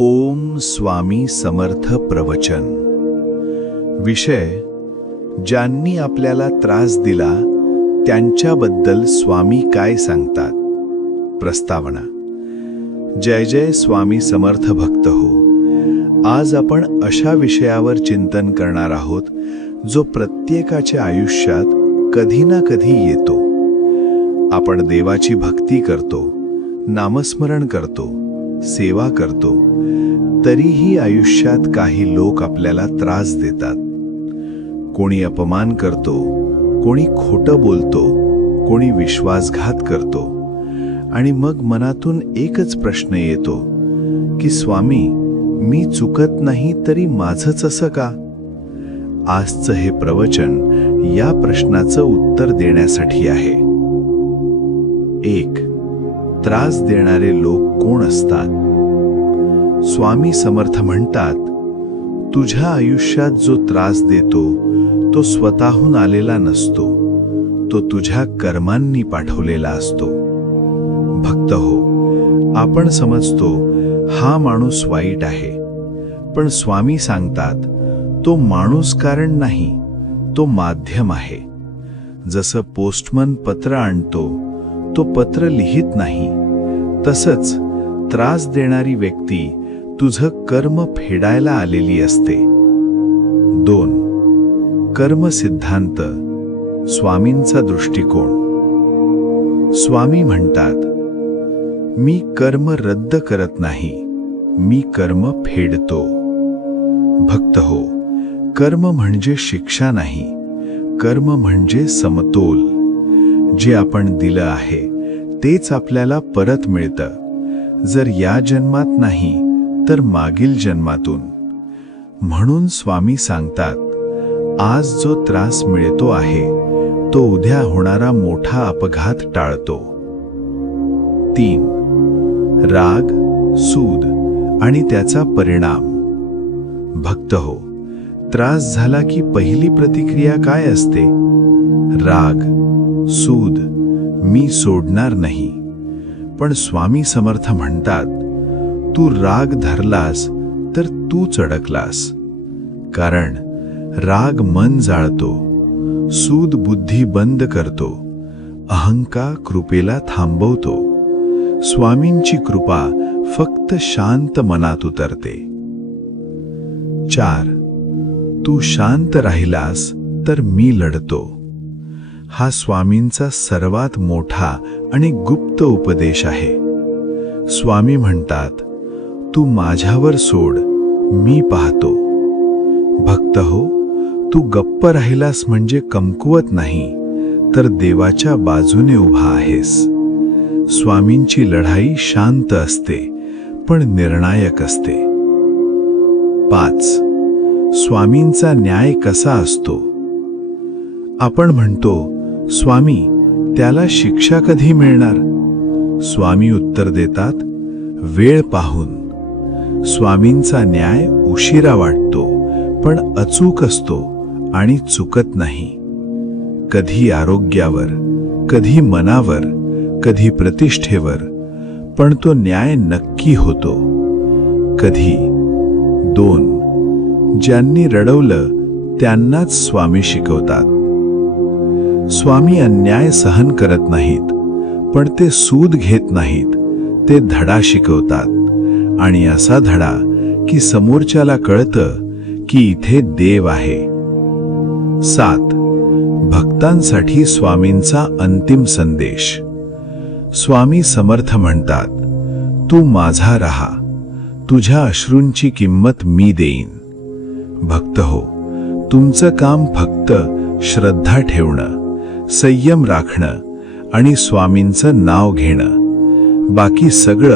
ओम स्वामी समर्थ प्रवचन. विषय: ज्यांनी आपल्याला त्रास दिला त्यांच्याबद्दल स्वामी काय सांगतात. प्रस्तावना. जय जय स्वामी समर्थ भक्त हो. आज आपण अशा विषयावर चिंतन करणार आहोत जो प्रत्येकाच्या आयुष्यात कधी ना कधी येतो. आपण देवाची भक्ती करतो, नामस्मरण करतो, सेवा करतो, तरीही आयुष्यात काही लोक आपल्याला त्रास देतात. कोणी अपमान करतो, कोणी खोटं बोलतो, कोणी विश्वासघात करतो. आणि मग मनातून एकच प्रश्न येतो की स्वामी, मी चुकत नाही तरी माझंच असं का? आजचं हे प्रवचन या प्रश्नाचं उत्तर देण्यासाठी आहे. 1. त्रास देणारे लोक कोण असतात? स्वामी समर्थ म्हणतात, तुझ्या आयुष्यात जो त्रास देतो तो स्वतःहून आलेला नसतो, तो तुझ्या कर्मांनी पाठवलेला असतो. भक्त हो, आपण समजतो हा माणूस वाईट आहे, पण स्वामी सांगतात तो माणूस कारण नाही, तो माध्यम आहे. जसं पोस्टमन पत्र आणतो, तो पत्र लिहित नाही, तसंच त्रास देणारी व्यक्ती तुझं कर्म फेडायला आलेली असते. 2. कर्म सिद्धांत, स्वामींचा दृष्टिकोन. स्वामी म्हणतात, मी कर्म रद्द करत नाही, मी कर्म फेडतो. भक्त हो, कर्म म्हणजे शिक्षा नाही, कर्म म्हणजे समतोल. जे आपण दिलं आहे तेच आपल्याला परत मिळतं, जर या जन्मात नाही तर मागील जन्मातून. म्हणून स्वामी सांगतात, आज जो त्रास मिळतो आहे तो उद्या होणारा मोठा अपघात टाळतो. 3. राग, सूद आणि त्याचा परिणाम. भक्त हो, त्रास झाला की पहिली प्रतिक्रिया काय असते? राग, सूद, मी सोडणार नाही. पण स्वामी समर्थ म्हणतात, तू राग धरलास तर तूच अडकलास. कारण राग मन जाळतो, सूद बुद्धी बंद करतो, अहंकार कृपेला थांबवतो. स्वामींची कृपा फक्त शांत मनात उतरते. 4. तू शांत राहिलास तर मी लढतो. हा स्वामींचा सर्वात मोठा आणि गुप्त उपदेश आहे. स्वामी म्हणतात, तू माझ्यावर सोड, मी पाहतो. भक्त हो, तू गप्प राहिलास म्हणजे कमकुवत नाही, तर देवाच्या बाजूने उभा आहेस. स्वामींची लढाई शांत असते, पण निर्णायक असते. 5. स्वामींचा न्याय कसा असतो? आपण म्हणतो, स्वामी, त्याला शिक्षा कधी मिळणार? स्वामी उत्तर देतात, वेळ पाहून. स्वामींचा न्याय उशिरा वाटतो, पण अचूक असतो आणि चुकत नाही. कधी आरोग्यावर, कधी मनावर, कधी प्रतिष्ठेवर, पण तो न्याय नक्की होतो. कधी. 2. ज्यांनी रडवलं त्यांनाच स्वामी शिकवतात. स्वामी अन्याय सहन करत नाहीत, पण ते सूद घेत नाहीत, ते धडा शिकवतात. आणि असा धडा की समोरच्याला कळतं की इथे देव आहे. 7. भक्तांसाठी स्वामींचा अंतिम संदेश. स्वामी समर्थ म्हणतात, तू माझा राहा, तुझ्या अश्रूंची किंमत मी देईन. भक्त हो, तुमचं काम फक्त श्रद्धा ठेवणं, संयम राखणं आणि स्वामींचं नाव घेणं. बाकी सगळं